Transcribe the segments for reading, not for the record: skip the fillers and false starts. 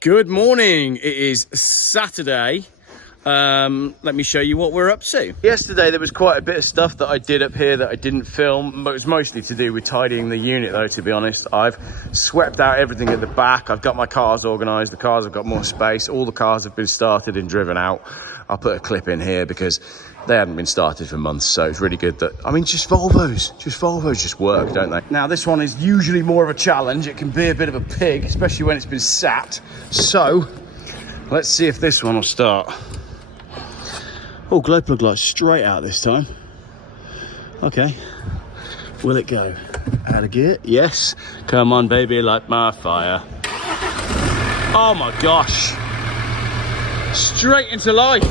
Good morning. It is Saturday. Let me show you what we're up to. Yesterday there was quite a bit of stuff that I did up here that I didn't film, but it was mostly to do with tidying the unit though, to be honest. I've swept out everything at the back. I've got my cars organised. The cars have got more space. All the cars have been started and driven out. I'll put a clip in here because they hadn't been started for months, so it's really good that, I mean, just Volvos just work, don't they? Now this one is usually more of a challenge. It can be a bit of a pig, especially when it's been sat. So let's see if this one will start. Oh, glow plug light straight out this time. Okay, will it go? Out of gear? Yes. Come on, baby, light my fire. Oh my gosh. Straight into life.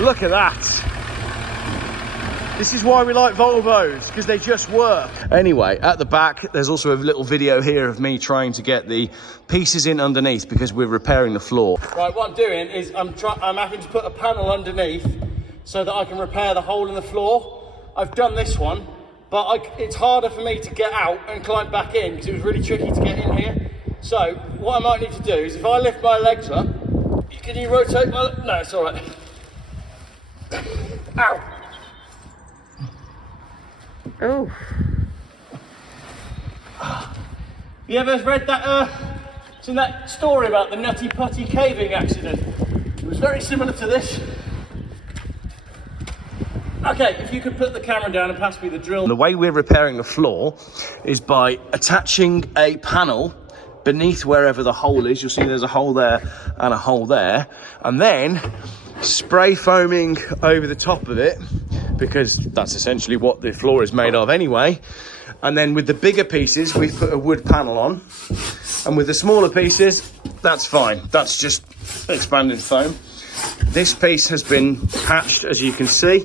Look at that. This is why we like Volvos, because they just work. Anyway, at the back, there's also a little video here of me trying to get the pieces in underneath because we're repairing the floor. Right, what I'm doing is I'm having to put a panel underneath so that I can repair the hole in the floor. I've done this one, but it's harder for me to get out and climb back in because it was really tricky to get in here. So what I might need to do is if I lift my legs up, can you rotate my... No, it's all right. Ow. Oh. You ever read that, seen that story about the Nutty Putty caving accident? It was very similar to this. Okay, if you could put the camera down and pass me the drill. The way we're repairing the floor is by attaching a panel beneath wherever the hole is. You'll see there's a hole there and a hole there. And then spray foaming over the top of it, because that's essentially what the floor is made of anyway. And then with the bigger pieces, we put a wood panel on. And with the smaller pieces, that's fine. That's just expanded foam. This piece has been patched, as you can see,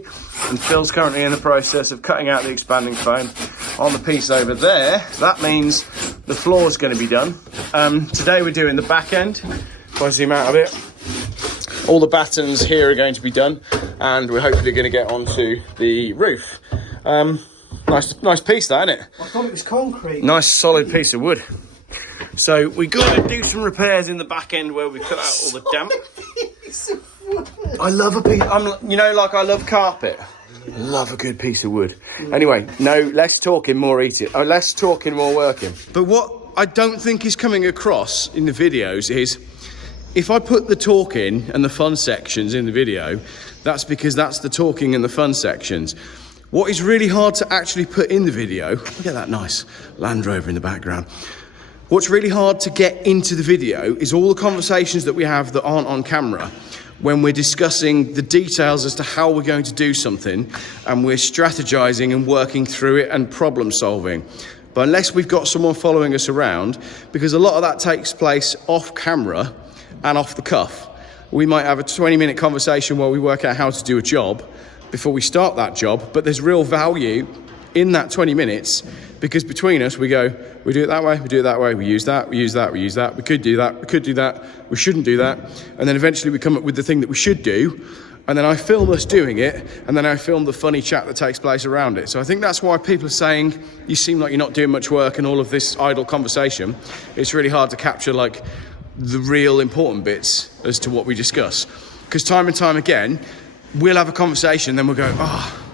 and Phil's currently in the process of cutting out the expanding foam on the piece over there. That means the floor is going to be done. Today we're doing the back end. If I zoom out of it, all the battens here are going to be done, and we're hopefully going to get onto the roof. Nice piece, that, isn't it? I thought it was concrete. Nice solid piece of wood. So we got to do some repairs in the back end where we cut out all the damp. I love a piece. You know, like I love carpet. I love a good piece of wood. Anyway, no less talking, more eating. Oh, less talking, more working. But what I don't think is coming across in the videos is, if I put the talking and the fun sections in the video, that's because that's the talking and the fun sections. What is really hard to actually put in the video, look at that nice Land Rover in the background. What's really hard to get into the video is all the conversations that we have that aren't on camera when we're discussing the details as to how we're going to do something, and we're strategizing and working through it and problem solving. But unless we've got someone following us around, because a lot of that takes place off camera and off the cuff. We might have a 20-minute conversation where we work out how to do a job before we start that job, but there's real value in that 20 minutes because between us we go, we do it that way, we do it that way, we use that, we use that, we use that, we could do that, we could do that, we shouldn't do that, and then eventually we come up with the thing that we should do, and then I film us doing it, and then I film the funny chat that takes place around it. So I think that's why people are saying, you seem like you're not doing much work and all of this idle conversation. It's really hard to capture like the real important bits as to what we discuss. Because time and time again, we'll have a conversation, then we'll go, oh,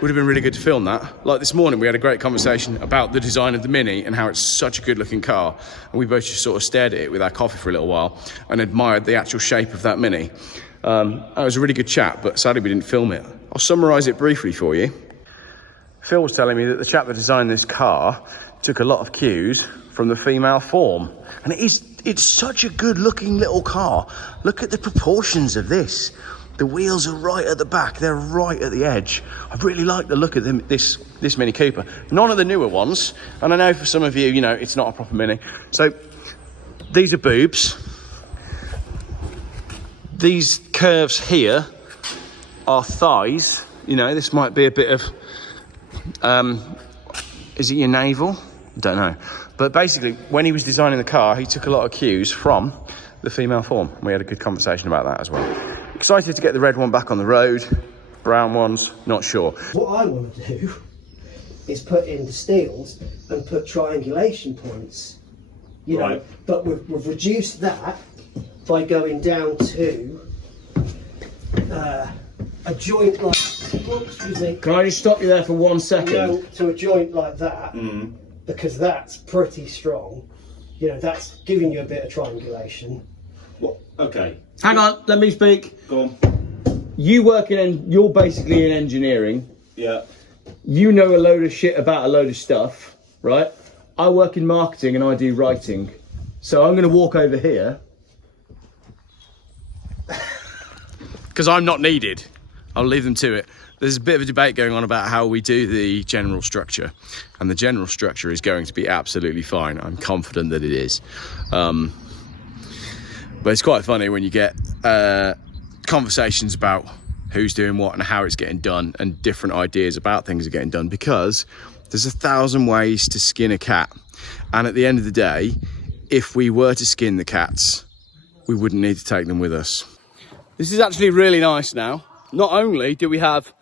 would have been really good to film that. Like this morning, we had a great conversation about the design of the Mini and how it's such a good looking car. And we both just sort of stared at it with our coffee for a little while and admired the actual shape of that Mini. It was a really good chat, but sadly we didn't film it. I'll summarise it briefly for you. Phil was telling me that the chap that designed this car took a lot of cues from the female form. And it's such a good looking little car. Look at the proportions of this. The wheels are right at the back. They're right at the edge. I really like the look of this Mini Cooper. None of the newer ones. And I know for some of you, you know, it's not a proper Mini. So these are boobs. These curves here are thighs. You know, this might be a bit of, is it your navel? I don't know. But basically, when he was designing the car, he took a lot of cues from the female form. We had a good conversation about that as well. Excited to get the red one back on the road. Brown ones, not sure. What I want to do is put in the steels and put triangulation points you know, but we've reduced that by going down to a joint like, excuse me. Can I just stop you there for 1 second? Go to a joint like that, because that's pretty strong. You know, that's giving you a bit of triangulation. What? Okay. Hang on, let me speak. Go on. You're basically in engineering. Yeah. You know a load of shit about a load of stuff, right? I work in marketing and I do writing. So I'm going to walk over here. Because I'm not needed. I'll leave them to it. There's a bit of a debate going on about how we do the general structure. And the general structure is going to be absolutely fine. I'm confident that it is. But it's quite funny when you get conversations about who's doing what and how it's getting done, and different ideas about things are getting done, because there's 1,000 ways to skin a cat. And at the end of the day, if we were to skin the cats, we wouldn't need to take them with us. This is actually really nice now. Not only do we have,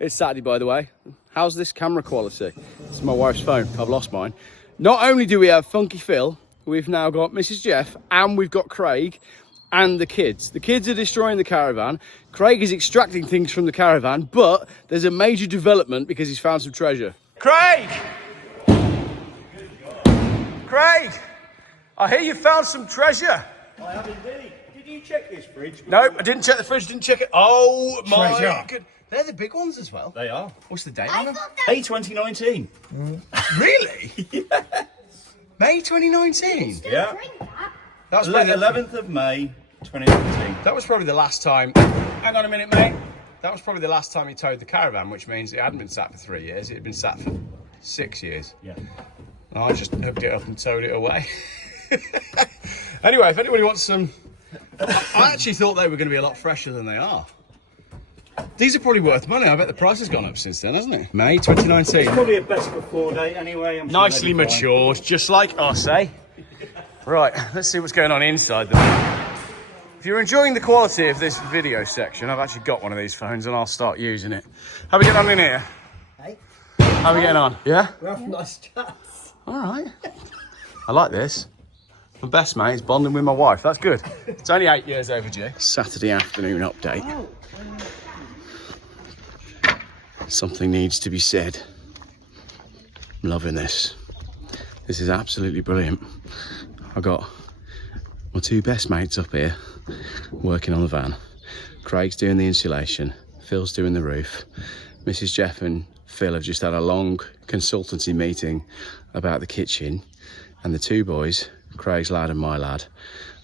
it's Saturday by the way, how's this camera quality? It's my wife's phone, I've lost mine. Not only do we have Funky Phil, we've now got MrsGeoff, and we've got Craig and the kids. The kids are destroying the caravan. Craig is extracting things from the caravan, but there's a major development because he's found some treasure. Craig! Craig! I hear you found some treasure. I have indeed. Did you check this fridge? No, I didn't check the fridge, didn't check it. Oh my Treasure. god. They're the big ones as well. They are. What's the date on them? May 2019. Really? May 2019? Yeah. That was probably 11th of May 2019. That was probably the last time. Hang on a minute, mate. That was probably the last time you towed the caravan, which means it hadn't been sat for 3 years. It had been sat for 6 years. Yeah. And I just hooked it up and towed it away. Anyway, if anybody wants some... I actually thought they were going to be a lot fresher than they are. These are probably worth money. I bet the price has gone up since then, hasn't it? May 2019. Probably a best before date anyway. I'm sure Nicely they'll be fine. matured, just like us, eh? Right, let's see what's going on inside them. If you're enjoying the quality of this video section, I've actually got one of these phones and I'll start using it. How are we getting on in here? Hey? How are we getting on? Yeah? We're having nice chats. All right. I like this. My best mate is bonding with my wife. That's good. It's only 8 years overdue. Saturday afternoon update. Something needs to be said. I'm loving this. This is absolutely brilliant. I got my 2 best mates up here working on the van. Craig's doing the insulation. Phil's doing the roof. MrsGeoff and Phil have just had a long consultancy meeting about the kitchen, and the 2 boys, Craig's lad and my lad,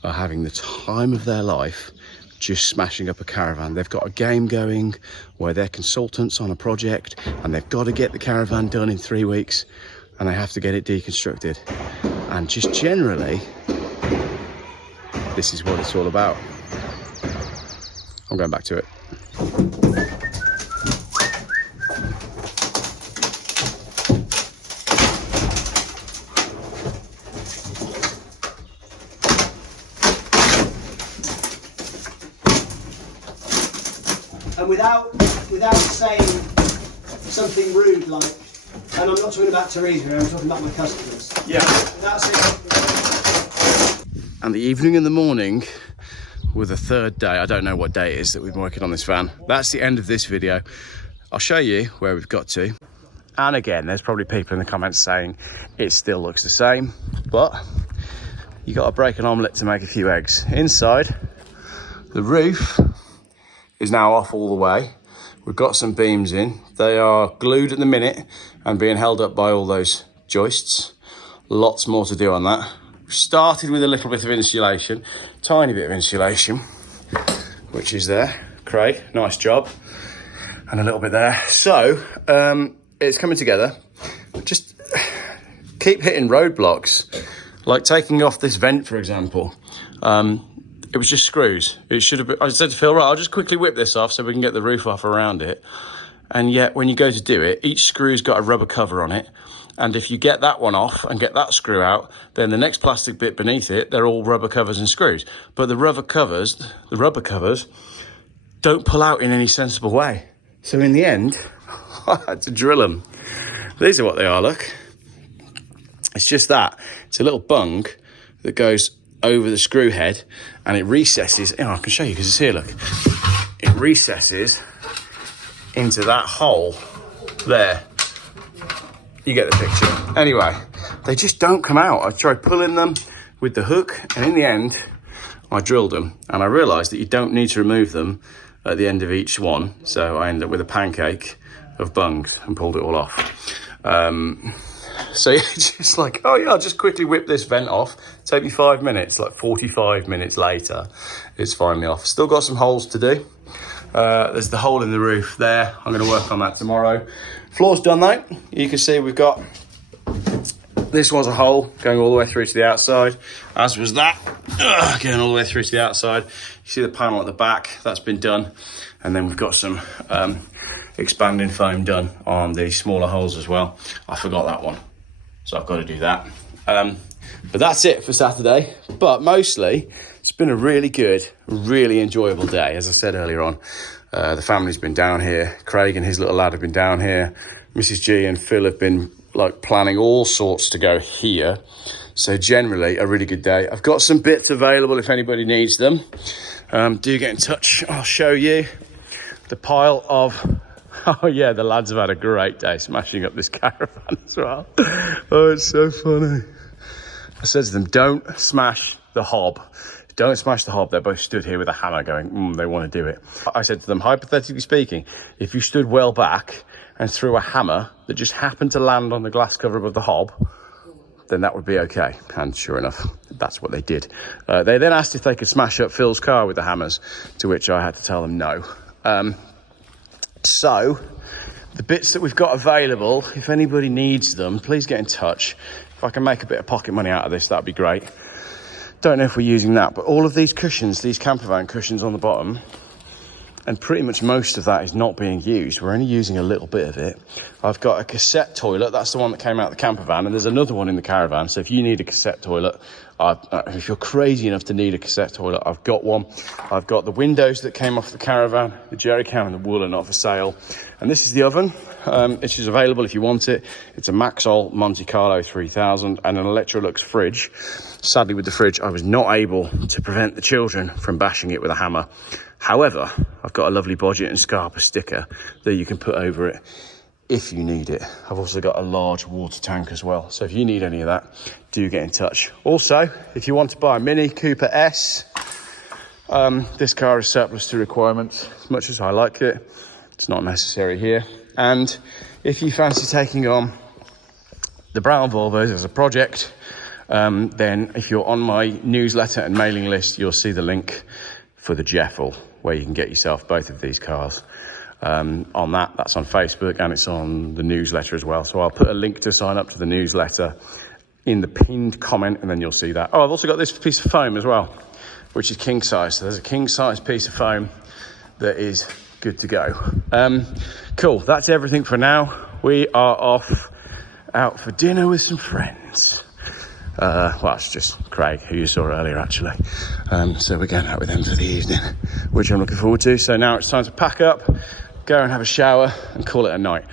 are having the time of their life just smashing up a caravan. They've got a game going where they're consultants on a project and they've got to get the caravan done in 3 weeks, and they have to get it deconstructed. And just generally, this is what it's all about. I'm going back to it. And without saying something rude, like, and I'm not talking about Teresa, I'm talking about my customers. Yeah. That's it. And the evening and the morning with a 3rd day. I don't know what day it is that we've been working on this van. That's the end of this video. I'll show you where we've got to. And again, there's probably people in the comments saying it still looks the same, but you got to break an omelette to make a few eggs. Inside, the roof is now off all the way. We've got some beams in. They are glued at the minute and being held up by all those joists. Lots more to do on that. We started with a little bit of insulation, tiny bit of insulation, which is there. Craig, nice job. And a little bit there. So, it's coming together. Just keep hitting roadblocks. Like taking off this vent, for example. It was just screws. It should have been, I said to Phil, right, I'll just quickly whip this off so we can get the roof off around it. And yet when you go to do it, each screw's got a rubber cover on it. And if you get that one off and get that screw out, then the next plastic bit beneath it, they're all rubber covers and screws. But the rubber covers don't pull out in any sensible way. So in the end, I had to drill them. These are what they are, look. It's just that. It's a little bung that goes over the screw head, and it recesses. I can show you because it's here, look. It recesses into that hole there. You get the picture. Anyway, they just don't come out. I tried pulling them with the hook, and in the end, I drilled them, and I realised that you don't need to remove them at the end of each one, so I ended up with a pancake of bungs and pulled it all off. So it's just like, oh yeah, I'll just quickly whip this vent off. Take me 5 minutes. Like 45 minutes later, it's finally off. Still got some holes to do. There's the hole in the roof there. I'm going to work on that tomorrow. Floor's done though. You can see we've got, this was a hole going all the way through to the outside, as was that, going all the way through to the outside. You see the panel at the back, that's been done. And then we've got some expanding foam done on the smaller holes as well. I forgot that one, so I've got to do that. But that's it for Saturday. But mostly, it's been a really good, really enjoyable day. As I said earlier on, the family's been down here. Craig and his little lad have been down here. Mrs. G and Phil have been like planning all sorts to go here. So generally, a really good day. I've got some bits available if anybody needs them. Do get in touch. I'll show you the pile of... Oh yeah, the lads have had a great day smashing up this caravan as well. Oh, it's so funny. I said to them, don't smash the hob. Don't smash the hob. They're both stood here with a hammer going, they want to do it. I said to them, hypothetically speaking, if you stood well back and threw a hammer that just happened to land on the glass cover above the hob, then that would be okay. And sure enough, that's what they did. They then asked if they could smash up Phil's car with the hammers, to which I had to tell them no. So, the bits that we've got available, if anybody needs them, please get in touch. If I can make a bit of pocket money out of this, that'd be great. Don't know if we're using that, but all of these cushions, these camper van cushions on the bottom, and pretty much most of that is not being used. We're only using a little bit of it. I've got a cassette toilet. That's the one that came out of the camper van, and there's another one in the caravan. So if you need a cassette toilet, if you're crazy enough to need a cassette toilet, I've got one. I've got the windows that came off the caravan, the jerry can and the wool are not for sale. And this is the oven, which is available if you want it. It's a Maxol Monte Carlo 3000 and an Electrolux fridge. Sadly, with the fridge, I was not able to prevent the children from bashing it with a hammer. However, I've got a lovely Bodget and Scarpa sticker that you can put over it if you need it. I've also got a large water tank as well. So if you need any of that, do get in touch. Also, if you want to buy a Mini Cooper S, this car is surplus to requirements. As much as I like it, it's not necessary here. And if you fancy taking on the brown Volvos as a project, then if you're on my newsletter and mailing list, you'll see the link for the Geoff, where you can get yourself both of these cars. On that's on Facebook, and it's on the newsletter as well. So I'll put a link to sign up to the newsletter in the pinned comment, and then you'll see that. Oh, I've also got this piece of foam as well, which is king size. So there's a king size piece of foam that is good to go. Cool, that's everything for now. We are off out for dinner with some friends. Well, it's just Craig, who you saw earlier, actually. So we're going out with him for the evening, which I'm looking forward to. So now it's time to pack up, go and have a shower, and call it a night.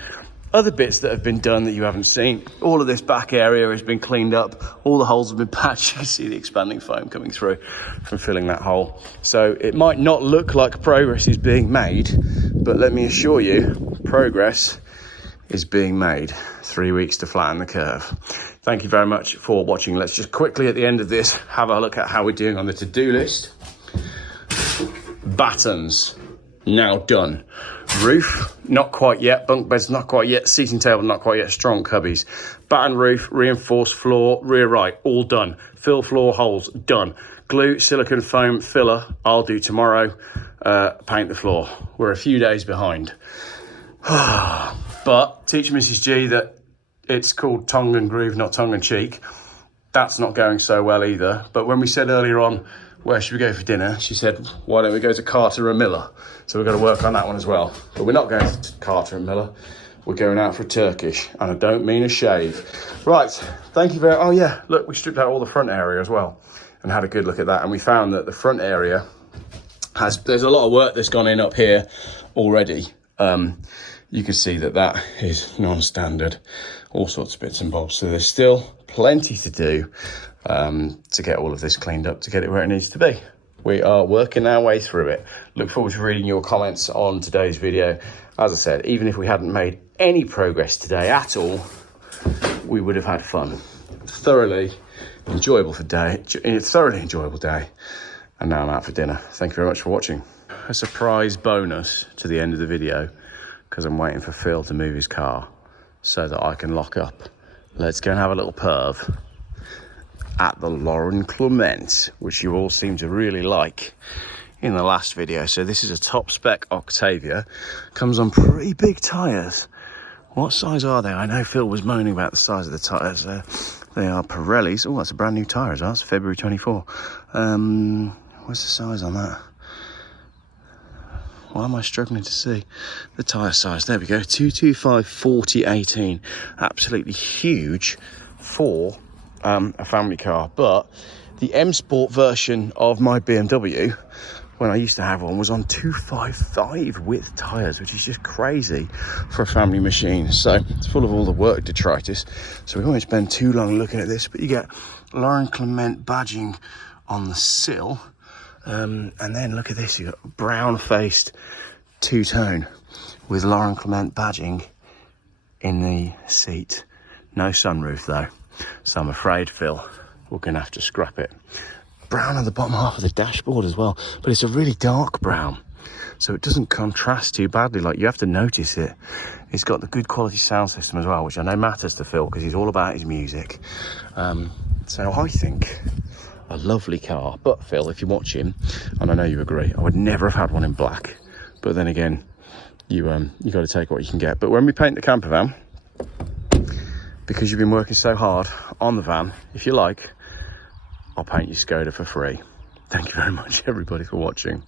Other bits that have been done that you haven't seen, all of this back area has been cleaned up. All the holes have been patched. You can see the expanding foam coming through from filling that hole. So it might not look like progress is being made, but let me assure you, progress is being made. 3 weeks to flatten the curve. Thank you very much for watching. Let's just quickly at the end of this have a look at how we're doing on the to-do list. Battens, now done. Roof, not quite yet. Bunk beds, not quite yet. Seating table, not quite yet. Strong cubbies. Batten roof, reinforced floor, rear right, all done. Fill floor holes, done. Glue, silicone foam, filler, I'll do tomorrow. Paint the floor. We're a few days behind. But teach Mrs. G that it's called tongue and groove, not tongue and cheek. That's not going so well either. But when we said earlier on, where should we go for dinner? She said, why don't we go to Carter and Miller? So we've got to work on that one as well. But we're not going to Carter and Miller. We're going out for a Turkish, and I don't mean a shave. Right, thank you very much. Oh yeah, look, we stripped out all the front area as well and had a good look at that. And we found that the front area there's a lot of work that's gone in up here already. You can see that is non-standard, all sorts of bits and bobs. So there's still plenty to do. to get all of this cleaned up, to get it where it needs to be. We are working our way through it. Look forward to reading your comments on today's video. As I said, even if we hadn't made any progress today at all, we would have had fun. Thoroughly enjoyable day, and now I'm out for dinner. Thank you very much for watching. A surprise bonus to the end of the video, because I'm waiting for Phil to move his car so that I can lock up. Let's go and have a little perv at the Lauren Clement, which you all seem to really like in the last video. So this is a top spec Octavia, comes on pretty big tyres. What size are they? I know Phil was moaning about the size of the tyres. They are Pirellis. Oh, that's a brand new tyre as well. It's February 24. What's the size on that? Why am I struggling to see the tyre size? There we go, 225 40 18. Absolutely huge for a family car. But the M Sport version of my BMW, when I used to have one, was on 255 width tyres, which is just crazy for a family machine. So it's full of all the work detritus. So we won't spend too long looking at this, but you get Lauren Clement badging on the sill. And then look at this, you've got brown-faced two-tone with Lauren Clement badging in the seat. No sunroof though, so I'm afraid, Phil, we're gonna have to scrap it. Brown on the bottom half of the dashboard as well, but it's a really dark brown, so it doesn't contrast too badly. Like, you have to notice it. It's got the good quality sound system as well, which I know matters to Phil because he's all about his music. So I think a lovely car. But Phil, if you're watching, and I know you agree, I would never have had one in black. But then again, you got to take what you can get. But when we paint the camper van, because you've been working so hard on the van, if you like, I'll paint your Skoda for free. Thank you very much, everybody, for watching.